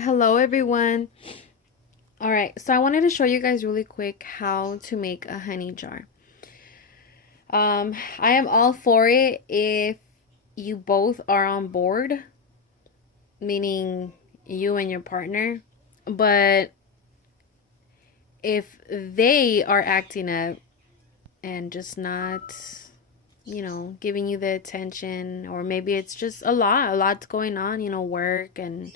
Hello everyone. All right, so I wanted to show you guys really quick how to make a honey jar. I am all for it if you both are on board, meaning you and your partner. But if they are acting up and just not, giving you the attention, or maybe it's just a lot's going on, work and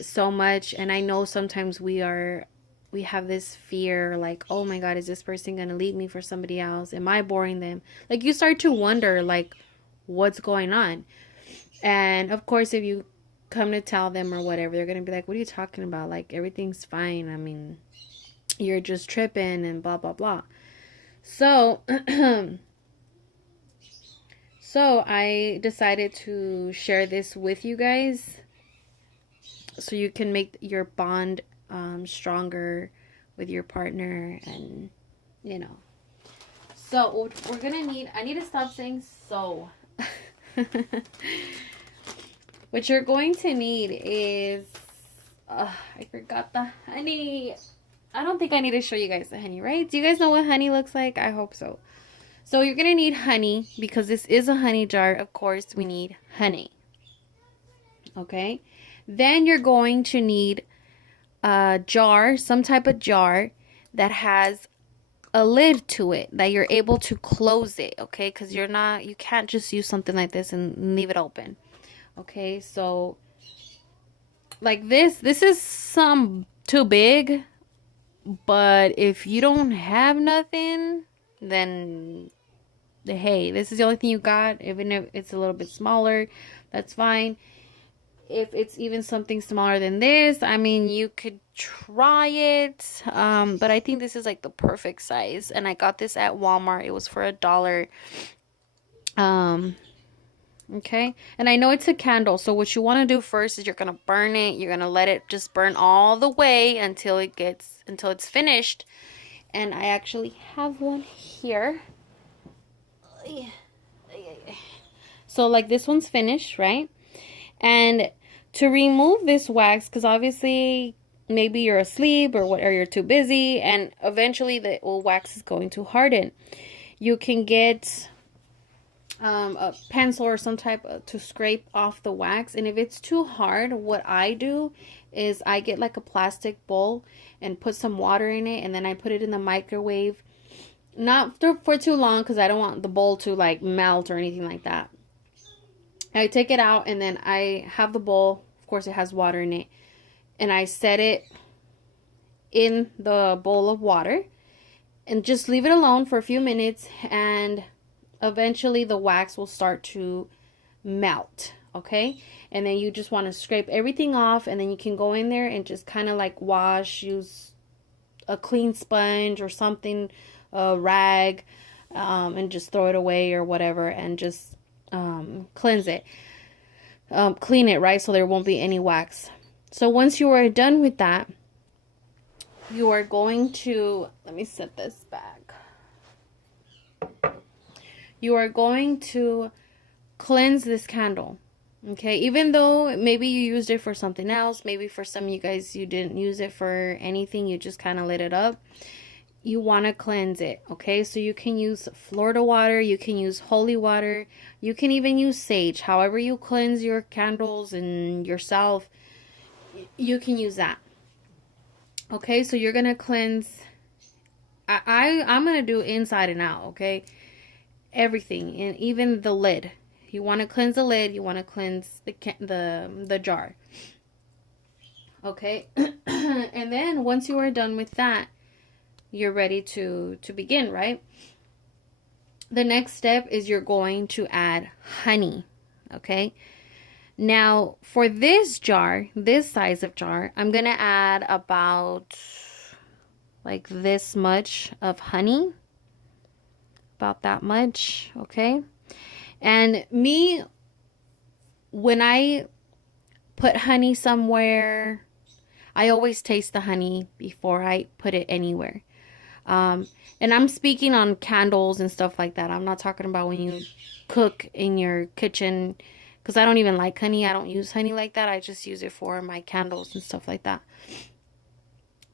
so much. And I know sometimes we have this fear, like, oh my god, is this person gonna leave me for somebody else? Am I boring them? Like, you start to wonder, like, what's going on. And of course, if you come to tell them or whatever, they're gonna be like, what are you talking about? Like, everything's fine. I mean, you're just tripping and blah blah blah. So so I decided to share this with you guys so you can make your bond stronger with your partner. And you know so what we're gonna need, I need to stop saying so. What you're going to need is I forgot the honey. I don't think I need to show you guys the honey, right? Do you guys know what honey looks like? I hope so. So you're gonna need honey because this is a honey jar. Of course we need honey. Okay, then you're going to need a jar, some type of jar that has a lid to it, that you're able to close it. Okay, because you can't just use something like this and leave it open. Okay, so like this is some too big, but if you don't have nothing, then hey, this is the only thing you got. Even if it's a little bit smaller, that's fine. If it's even something smaller than this, I mean, you could try it. But I think this is like the perfect size. And I got this at Walmart. It was for $1. Okay. And I know it's a candle. So what you want to do first is you're going to burn it. You're going to let it just burn all the way until it's finished. And I actually have one here. So like this one's finished, right? And to remove this wax, because obviously maybe you're asleep or you're too busy, and eventually the wax is going to harden. You can get a pencil or some type to scrape off the wax. And if it's too hard, what I do is I get like a plastic bowl and put some water in it, and then I put it in the microwave. Not for too long, because I don't want the bowl to like melt or anything like that. I take it out, and then I have the bowl. Of course, it has water in it. And I set it in the bowl of water and just leave it alone for a few minutes. And eventually the wax will start to melt. Okay. And then you just want to scrape everything off. And then you can go in there and just kind of like use a clean sponge or something, a rag, and just throw it away or whatever. And just cleanse it, clean it, right? So there won't be any wax. So once you are done with that, you are going to, let me set this back. You are going to cleanse this candle. Okay, even though maybe you used it for something else, maybe for some of you guys you didn't use it for anything, you just kind of lit it up. You want to cleanse it. Okay, so you can use Florida water, you can use holy water, you can even use sage. However you cleanse your candles and yourself, you can use that. Okay, so you're gonna cleanse. I'm gonna do inside and out. Okay, everything, and even the lid. You want to cleanse the lid. You want to cleanse the jar. Okay, and then once you are done with that, you're ready to begin, right? The next step is you're going to add honey. Okay, now for this jar, this size of jar, I'm gonna add about like this much of honey, about that much. Okay, and me, when I put honey somewhere, I always taste the honey before I put it anywhere. And I'm speaking on candles and stuff like that. I'm not talking about when you cook in your kitchen because I don't even like honey. I don't use honey like that. I just use it for my candles and stuff like that.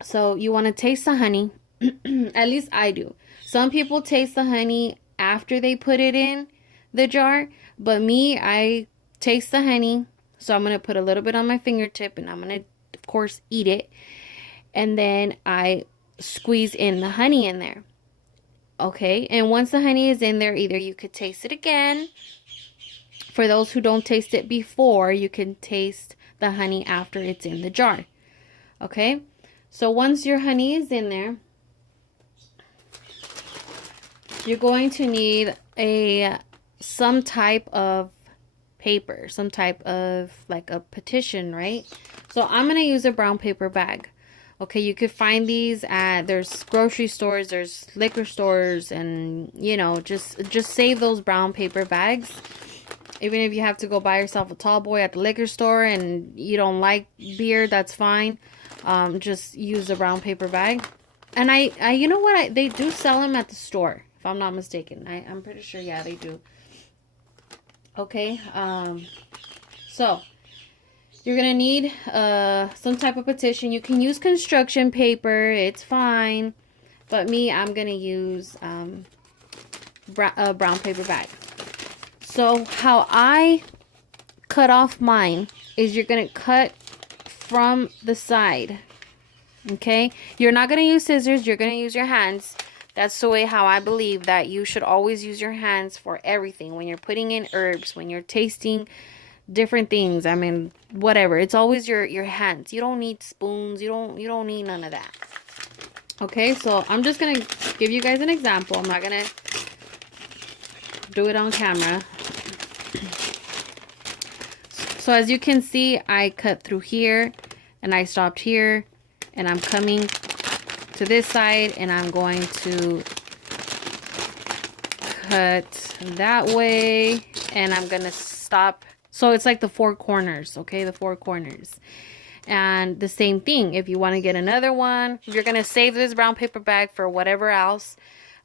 So you want to taste the honey. At least I do. Some people taste the honey after they put it in the jar, but me, I taste the honey. So I'm going to put a little bit on my fingertip, and I'm going to, of course, eat it. And then I squeeze in the honey in there. Okay, and once the honey is in there, either you could taste it again. For those who don't taste it before, you can taste the honey after it's in the jar. Okay, so once your honey is in there, you're going to need some type of paper, some type of like a petition, right? So I'm going to use a brown paper bag. Okay, you could find these there's grocery stores, there's liquor stores, and you know, just save those brown paper bags. Even if you have to go buy yourself a tall boy at the liquor store and you don't like beer, that's fine. Just use a brown paper bag. And I you know what, they do sell them at the store, if I'm not mistaken. I'm pretty sure, yeah, they do. Okay, so you're going to need some type of petition. You can use construction paper. It's fine. But me, I'm going to use a brown paper bag. So how I cut off mine is you're going to cut from the side. Okay? You're not going to use scissors. You're going to use your hands. That's the way how I believe that you should always use your hands for everything. When you're putting in herbs, when you're tasting different things, I mean, whatever, it's always your hands. You don't need spoons. You don't need none of that. Okay, so I'm just gonna give you guys an example. I'm not gonna do it on camera. So as you can see, I cut through here and I stopped here, and I'm coming to this side, and I'm going to cut that way, and I'm gonna stop. So it's like the four corners, okay? The four corners. And the same thing, if you want to get another one, if you're going to save this brown paper bag for whatever else,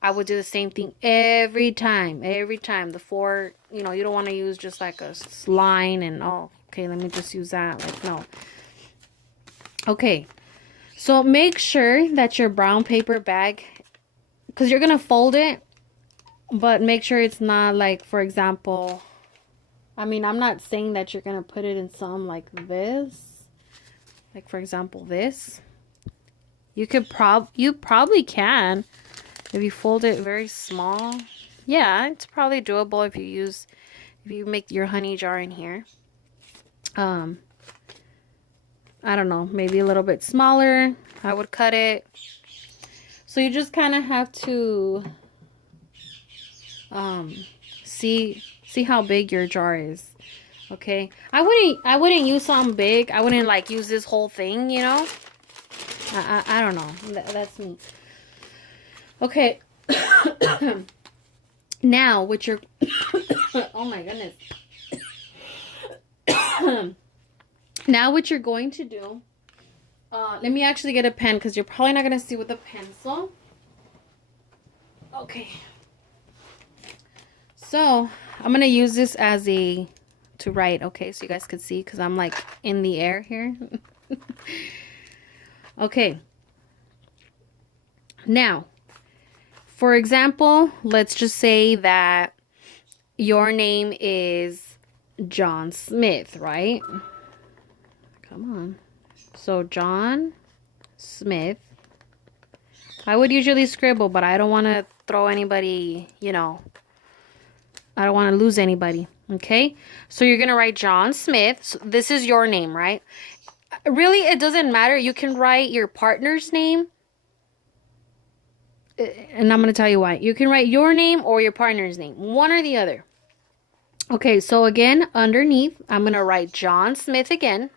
I would do the same thing every time. Every time. The four, you know, you don't want to use just like a line and, oh, okay, let me just use that. Like, no. Okay. So make sure that your brown paper bag, because you're going to fold it, but make sure it's not like, for example, I mean, I'm not saying that you're going to put it in some like this. Like, for example, this. You probably can if you fold it very small. Yeah, it's probably doable if you make your honey jar in here. I don't know, maybe a little bit smaller. I would cut it. So you just kind of have to see how big your jar is. Okay, I wouldn't use something big. I wouldn't like use this whole thing, you know. I don't know. That's me. Okay. Now with your oh my goodness. Now what you're going to do, let me actually get a pen, because you're probably not going to see with a pencil. Okay. So I'm going to use this as to write, okay, so you guys could see, because I'm like in the air here. Okay. Now, for example, let's just say that your name is John Smith, right? Come on. So John Smith. I would usually scribble, but I don't want to throw anybody, you know, I don't want to lose anybody. Okay, so you're gonna write John Smith. So this is your name, right? Really, it doesn't matter. You can write your partner's name, and I'm gonna tell you why. You can write your name or your partner's name, one or the other. Okay, so again, underneath, I'm gonna write John Smith again.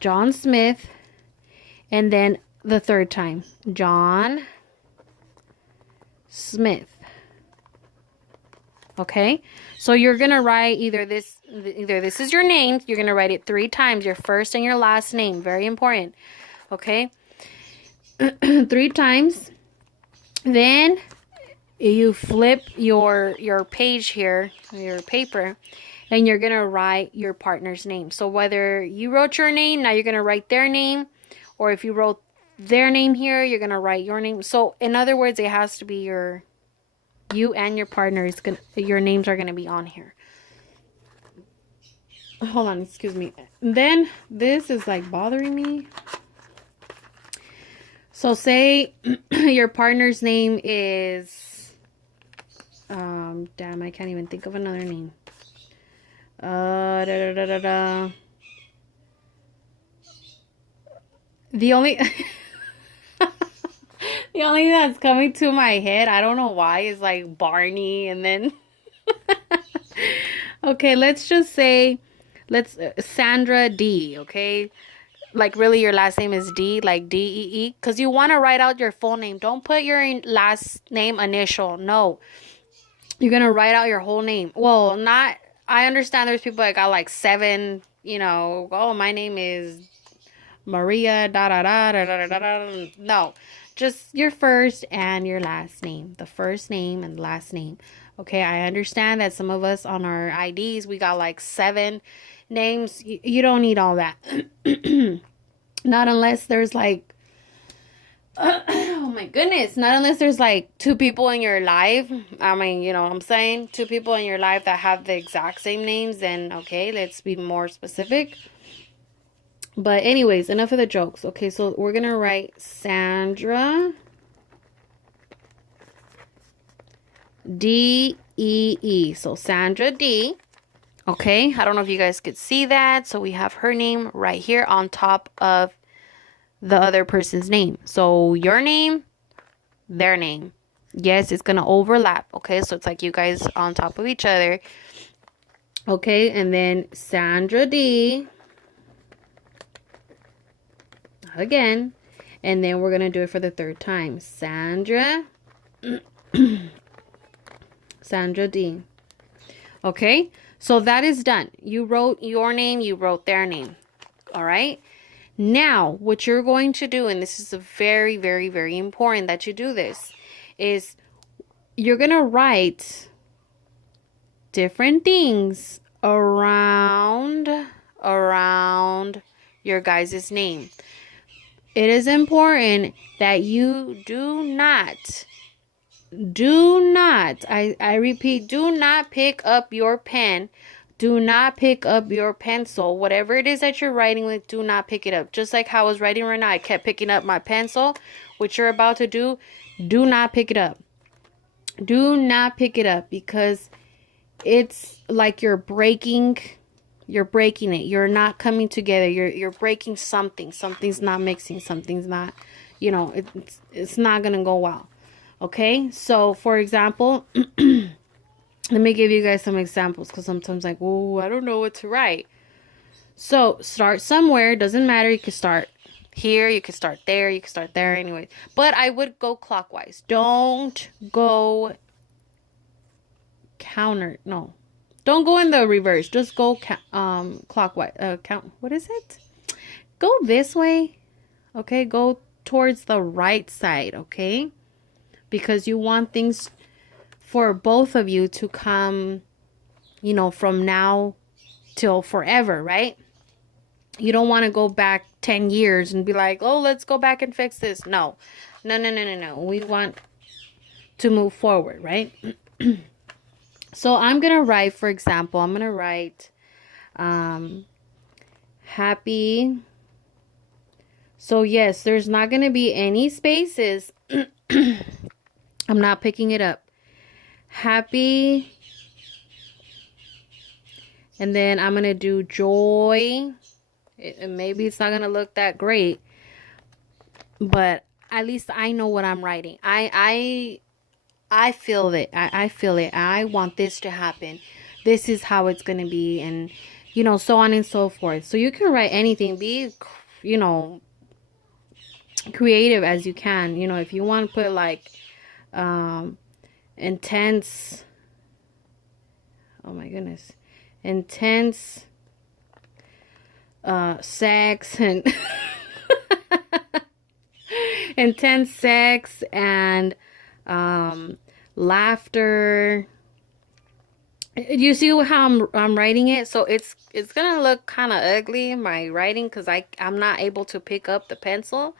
John Smith, and then the third time, John Smith. Okay, so you're gonna write either this is your name. You're gonna write it 3 times, your first and your last name. Very important. Okay, 3 times. Then you flip your page here, your paper, and you're gonna write your partner's name. So whether you wrote your name, now you're gonna write their name, or if you wrote their name here, you're gonna write your name. So in other words, it has to be you and your partner is gonna, your names are gonna be on here. Hold on, excuse me. Then this is like bothering me. So say your partner's name is, damn, I can't even think of another name. Da, da, da, da, da. The only, the only thing that's coming to my head, I don't know why, is like Barney, and then, okay, let's just say, Sandra D, okay? Like really your last name is D, like D-E-E, because you want to write out your full name. Don't put your last name initial. No, you're gonna write out your whole name. Well, not, I understand there's people that got like 7, you know, oh, my name is Maria da da da da da da da. No, just your first and your last name. The first name and last name. Okay, I understand that some of us on our IDs, we got like 7 names. You don't need all that. Not unless there's like, oh my goodness, not unless there's like 2 people in your life. I mean, you know what I'm saying? 2 people in your life that have the exact same names, then okay, let's be more specific. But anyways, enough of the jokes. Okay, so we're gonna write Sandra D-E-E. So Sandra D. Okay, I don't know if you guys could see that. So we have her name right here on top of the other person's name. So your name, their name. Yes, it's going to overlap. Okay, so it's like you guys on top of each other. Okay, and then Sandra D. Again. And then we're going to do it for the 3rd time. Sandra. Sandra D. Okay, so that is done. You wrote your name, you wrote their name. All right. Now, what you're going to do, and this is a very, very, very important that you do this, is you're going to write different things around your guys' name. It is important that you do not, I repeat, do not pick up your pen. Do not pick up your pencil. Whatever it is that you're writing with, do not pick it up. Just like how I was writing right now, I kept picking up my pencil. What you're about to do, do not pick it up. Do not pick it up, because it's like you're breaking it. You're not coming together. You're breaking something. Something's not mixing. Something's not, you know, it's not going to go well. Okay, so for example, let me give you guys some examples, because sometimes like, oh, I don't know what to write. So start somewhere. Doesn't matter. You can start here. You can start there. You can start there. Anyway, but I would go clockwise. Don't go counter. No, don't go in the reverse. Just go clockwise. What is it? Go this way. Okay, go towards the right side. Okay. Because you want things for both of you to come, you know, from now till forever, right? You don't want to go back 10 years and be like, oh, let's go back and fix this. No. We want to move forward, right? So I'm going to write, for example, I'm going to write happy. So yes, there's not going to be any spaces. I'm not picking it up. Happy. And then I'm going to do joy. Maybe it's not going to look that great, but at least I know what I'm writing. I feel it. I feel it. I want this to happen. This is how it's going to be. And, you know, so on and so forth. So you can write anything. Be, you know, creative as you can. You know, if you want to put like intense, oh my goodness, intense sex and intense sex and laughter. You see how I'm writing it? So it's gonna look kind of ugly, my writing, because I'm not able to pick up the pencil.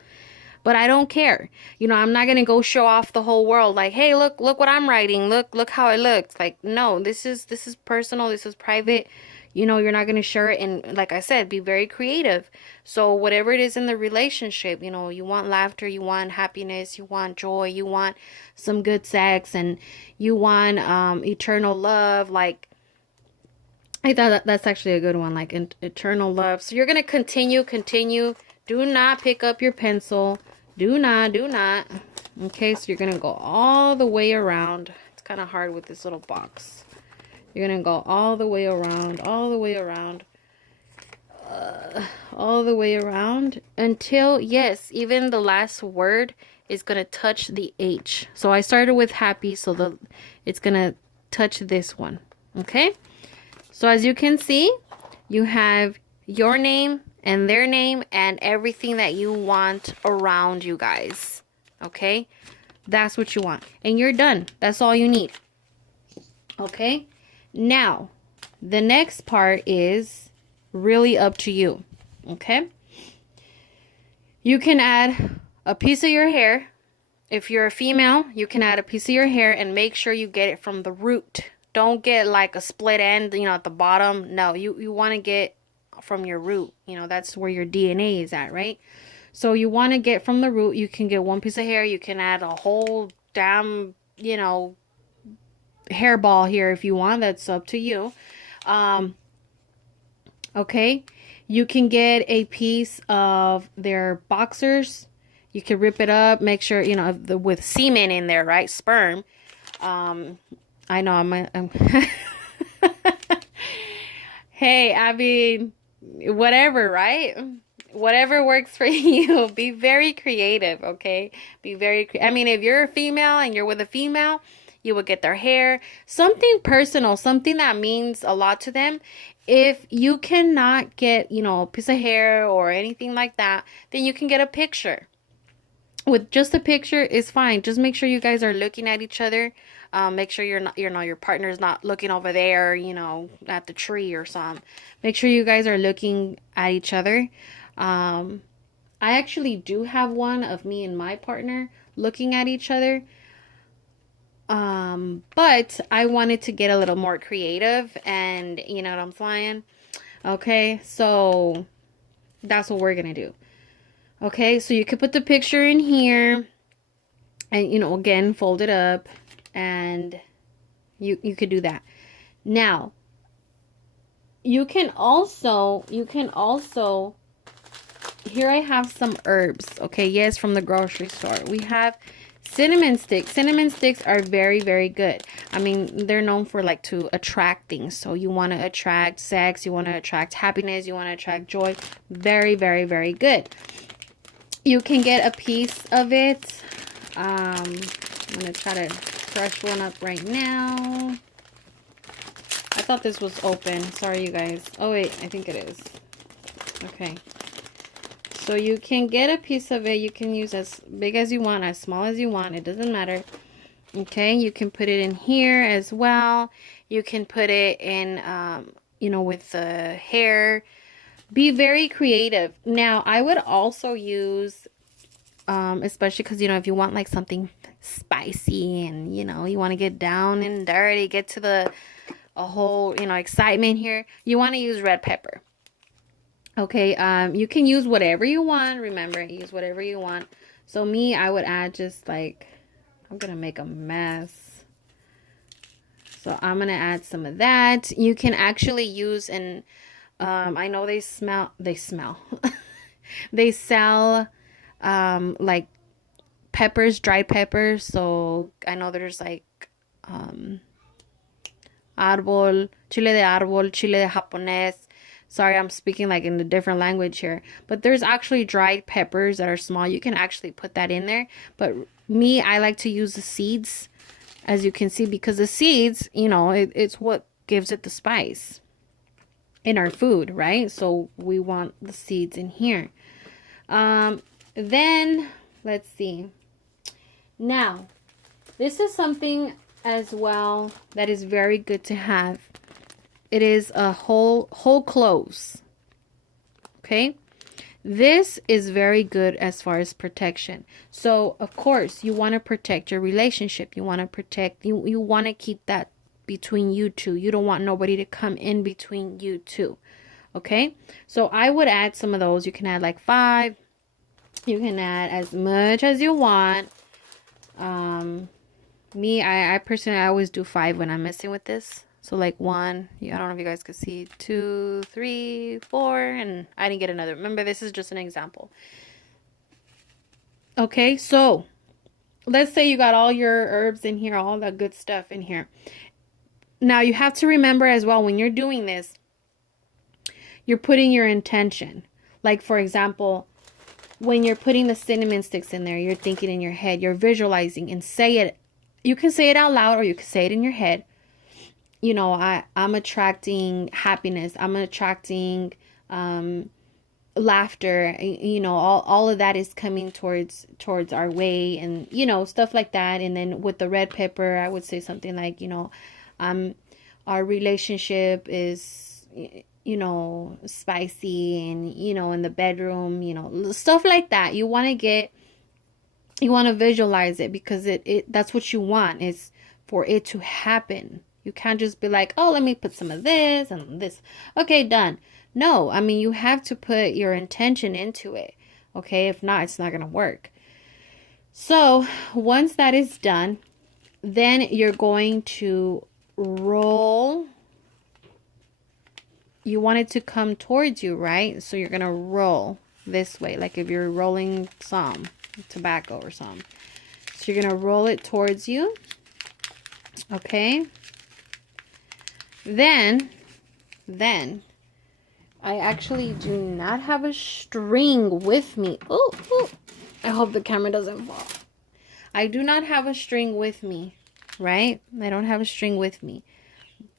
But I don't care. You know, I'm not gonna go show off the whole world like, hey, look what I'm writing. Look how it looks. Like, no, this is personal, this is private. You know, you're not gonna share it, and like I said, be very creative. So whatever it is in the relationship, you know, you want laughter, you want happiness, you want joy, you want some good sex, and you want eternal love. Like, I thought that's actually a good one, like eternal love. So you're gonna continue. Do not pick up your pencil. Do not. Okay, so you're gonna go all the way around. It's kind of hard with this little box. You're gonna go all the way around, all the way around, all the way around until, yes, even the last word is gonna touch the H. So I started with happy, so it's gonna touch this one. Okay. So as you can see, you have your name and their name and everything that you want around you guys. Okay? That's what you want. And you're done. That's all you need. Okay? Now, the next part is really up to you. Okay? You can add a piece of your hair. If you're a female, you can add a piece of your hair and make sure you get it from the root. Don't get like a split end, you know, at the bottom. No, you want to get from your root. You know, that's where your DNA is at, right? So you want to get from the root. You can get one piece of hair. You can add a whole damn, you know, hairball here if you want. That's up to you. Okay. You can get a piece of their boxers. You can rip it up. Make sure, you know, with semen in there, right? Sperm. I know I'm hey, I mean, whatever, right? Whatever works for you. Be very creative, okay? Be very I mean, if you're a female and you're with a female, you would get their hair, something personal, something that means a lot to them. If you cannot get, you know, a piece of hair or anything like that, then you can get a picture. With just a picture is fine. Just make sure you guys are looking at each other. Make sure your partner's not looking over there, you know, at the tree or something. Make sure you guys are looking at each other. I actually do have one of me and my partner looking at each other. But I wanted to get a little more creative, and you know what I'm saying? Okay, so that's what we're gonna do. Okay, so you could put the picture in here and, you know, again, fold it up, and you could do that. Now, you can also, here I have some herbs. Okay, yes, from the grocery store. We have cinnamon sticks. Cinnamon sticks are very, very good. I mean, they're known for like to attract things. So you want to attract sex, you want to attract happiness, you want to attract joy. Very, very, very good. You can get a piece of it. I'm going to try to crush one up right now. I thought this was open. Sorry, you guys. Oh, wait. I think it is. Okay. So you can get a piece of it. You can use as big as you want, as small as you want. It doesn't matter. Okay. You can put it in here as well. You can put it in, you know, with the hair. Be very creative. Now, I would also use, especially because, you know, if you want like something spicy and, you know, you want to get down and dirty, get to a whole, you know, excitement here, you want to use red pepper. Okay, you can use whatever you want. Remember, use whatever you want. So me, I would add just like, I'm going to make a mess. So I'm going to add some of that. You can actually use an, I know they smell, they sell, like peppers, dried peppers. So I know there's like, árbol, chile de árbol, chile de japonés. Sorry, I'm speaking like in a different language here. But there's actually dried peppers that are small. You can actually put that in there. But me, I like to use the seeds, as you can see, because the seeds, you know, it's what gives it the spice in our food, right? So we want the seeds in here. Then, let's see. Now, this is something as well that is very good to have. It is a whole cloves. Okay? This is very good as far as protection. So, of course, you want to protect your relationship. You want to protect, you want to keep that between you two. You don't want nobody to come in between you two. Okay? So, I would add some of those. You can add like 5. You can add as much as you want. I personally, I always do 5 when I'm messing with this. So like 1, I don't know if you guys could see, 2, 3, 4, and I didn't get another. Remember, this is just an example. Okay, so let's say you got all your herbs in here, all that good stuff in here. Now you have to remember as well, when you're doing this, you're putting your intention. Like, for example, when you're putting the cinnamon sticks in there, you're thinking in your head, you're visualizing, and say it. You can say it out loud or you can say it in your head. You know, I'm attracting happiness. I'm attracting laughter. You know, all of that is coming towards our way, and you know, stuff like that. And then with the red pepper, I would say something like, you know, our relationship is, you know, spicy, and you know, in the bedroom, you know, stuff like that. You want to visualize it, because that's what you want, is for it to happen. You can't just be like, oh, let me put some of this and this. Okay, done. No, I mean, you have to put your intention into it. Okay, if not, it's not going to work. So once that is done, then you're going to roll. You want it to come towards you, right? So you're going to roll this way, like if you're rolling some tobacco or something. So you're going to roll it towards you. Okay. Then I actually do not have a string with me. Oh, I hope the camera doesn't fall. I do not have a string with me, right? I don't have a string with me,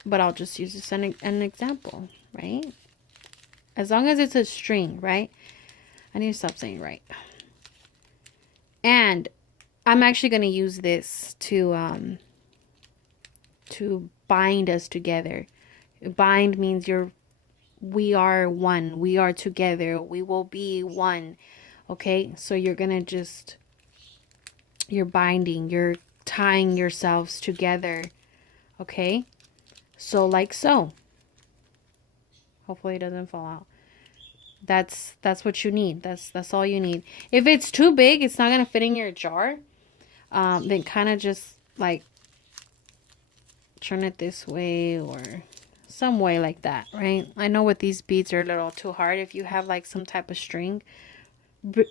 but I'll just use this as an example, right? As long as it's a string, right? I need to stop saying right. And I'm actually going to use this to bind us together. Bind means we are one. We are together. We will be one. Okay? So you're going to you're binding. You're tying yourselves together. Okay? So like so. Hopefully it doesn't fall out. That's what you need. That's all you need. If it's too big, it's not going to fit in your jar. Then kind of just like turn it this way or some way like that, right? I know with these beads are a little too hard. If you have like some type of string,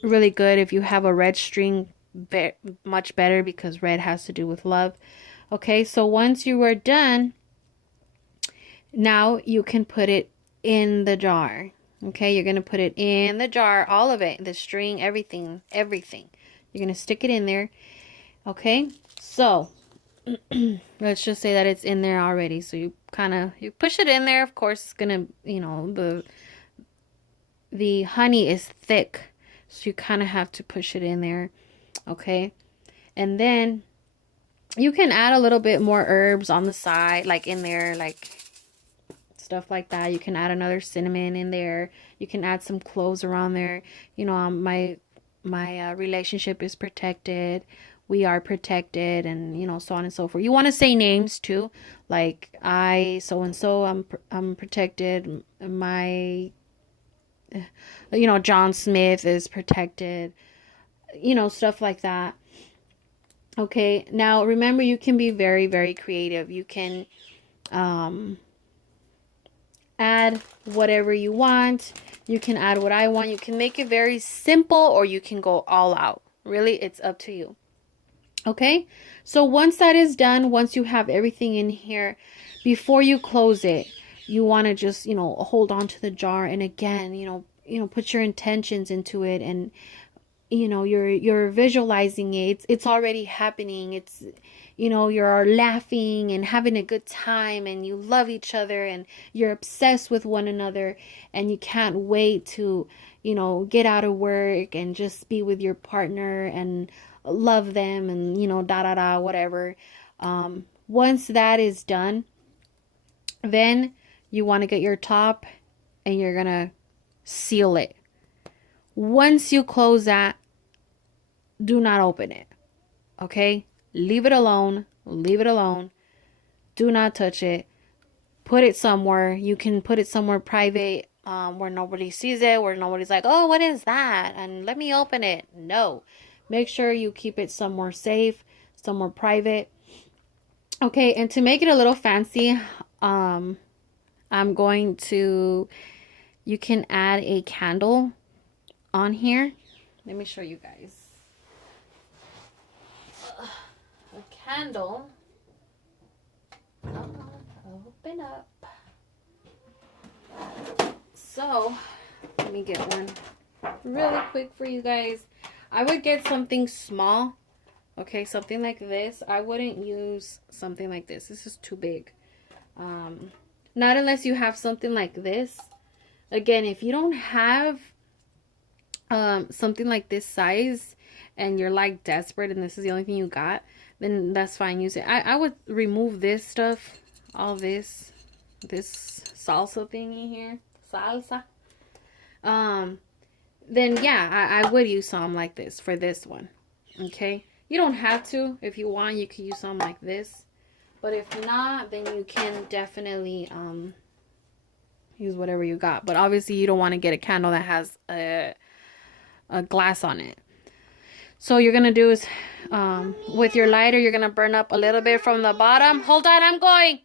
really good. If you have a red string, much better, because red has to do with love. Okay, so once you are done, now you can put it in the jar. Okay, you're going to put it in the jar, all of it, the string, everything. You're going to stick it in there. Okay, so let's just say that it's in there already. So you push it in there. Of course, it's going to, you know, the honey is thick, so you kind of have to push it in there. Okay, and then you can add a little bit more herbs on the side, like in there, like stuff like that. You can add another cinnamon in there. You can add some cloves around there. You know, my relationship is protected. We are protected, and you know, so on and so forth. You want to say names too, like I so and so. I'm protected. My, you know, John Smith is protected. You know, stuff like that. Okay. Now remember, you can be very, very creative. You can add whatever you want. You can add what I want. You can make it very simple, or you can go all out. Really, it's up to you. Okay, so once that is done, once you have everything in here, before you close it, you want to just, you know, hold on to the jar, and again, you know, put your intentions into it, and you know, you're visualizing it. It's already happening. It's, you know, you're laughing and having a good time, and you love each other, and you're obsessed with one another, and you can't wait to, you know, get out of work and just be with your partner and love them, and you know, whatever. Once that is done, then you want to get your top and you're going to seal it. Once you close that, do not open it. Okay? Leave it alone. Leave it alone. Do not touch it. Put it somewhere. You can put it somewhere private, where nobody sees it, where nobody's like, oh, what is that? And let me open it. No. Make sure you keep it somewhere safe, somewhere private. Okay, and to make it a little fancy, I'm going to, you can add a candle on here. Let me show you guys. A candle. Open up. So, let me get one really quick for you guys. I would get something small. Okay, something like this. I wouldn't use something like this. This is too big. Not unless you have something like this. Again, if you don't have something like this size and you're like desperate and this is the only thing you got, then that's fine. Use it. I would remove this stuff, all this salsa thingy here, salsa. Then yeah, I would use some like this for this one. Okay, you don't have to. If you want, you could use some like this, but if not, then you can definitely use whatever you got. But obviously you don't want to get a candle that has a glass on it. So you're gonna do is with your lighter, you're gonna burn up a little bit from the bottom. Hold on, I'm going.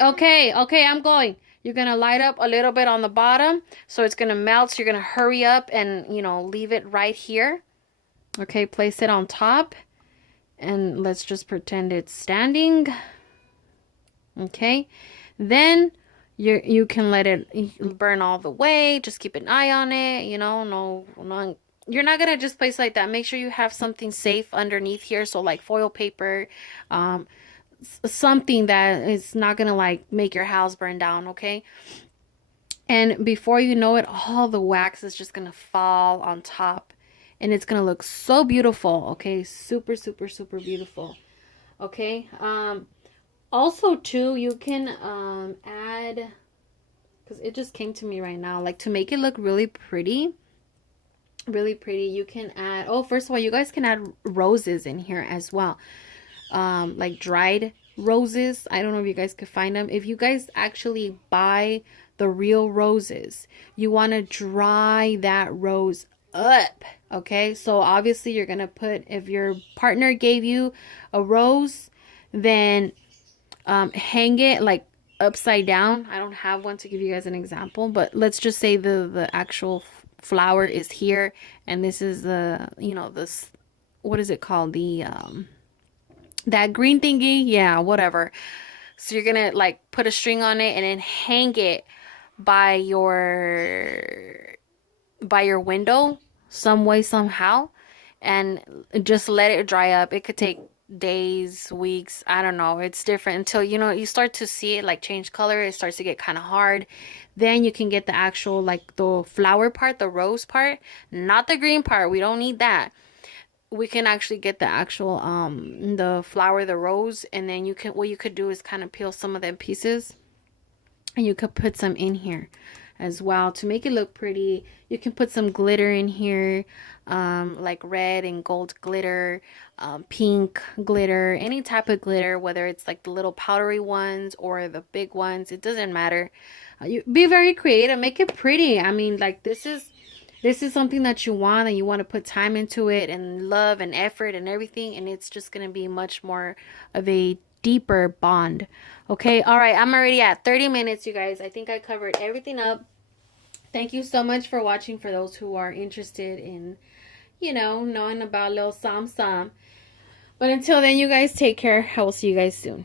Okay, I'm going. You're gonna light up a little bit on the bottom, so it's gonna melt. So you're gonna hurry up and, you know, leave it right here. Okay, place it on top, and let's just pretend it's standing. Okay, then you can let it burn all the way. Just keep an eye on it. You know, no, you're not gonna just place like that. Make sure you have something safe underneath here, so like foil paper, something that is not gonna like make your house burn down. Okay, and before you know it, all the wax is just gonna fall on top, and it's gonna look so beautiful. Okay, super beautiful. Okay, also too, you can add, because it just came to me right now, like to make it look really pretty, you can add, oh, first of all, you guys can add roses in here as well, like dried roses. I don't know if you guys could find them. If you guys actually buy the real roses, you want to dry that rose up. Okay, so obviously you're gonna put, if your partner gave you a rose, then hang it like upside down. I don't have one to give you guys an example, but let's just say the actual flower is here, and this is the, you know, this, what is it called, the that green thingy, yeah, whatever. So you're gonna like put a string on it and then hang it by your window some way, somehow, and just let it dry up. It could take days, weeks, I don't know, it's different, until, you know, you start to see it like change color. It starts to get kind of hard. Then you can get the actual, like, the flower part, the rose part, not the green part. We don't need that. We can actually get the actual the flower, the rose, and then you can, what you could do is kind of peel some of them pieces, and you could put some in here as well to make it look pretty. You can put some glitter in here, like red and gold glitter, pink glitter, any type of glitter, whether it's like the little powdery ones or the big ones, it doesn't matter. You be very creative, make it pretty. I mean, like, this is something that you want, and you want to put time into it and love and effort and everything, and it's just going to be much more of a deeper bond. Okay, all right, I'm already at 30 minutes, you guys. I think I covered everything up. Thank you so much for watching. For those who are interested in, you know, knowing about little Sam. But until then, you guys take care. I will see you guys soon.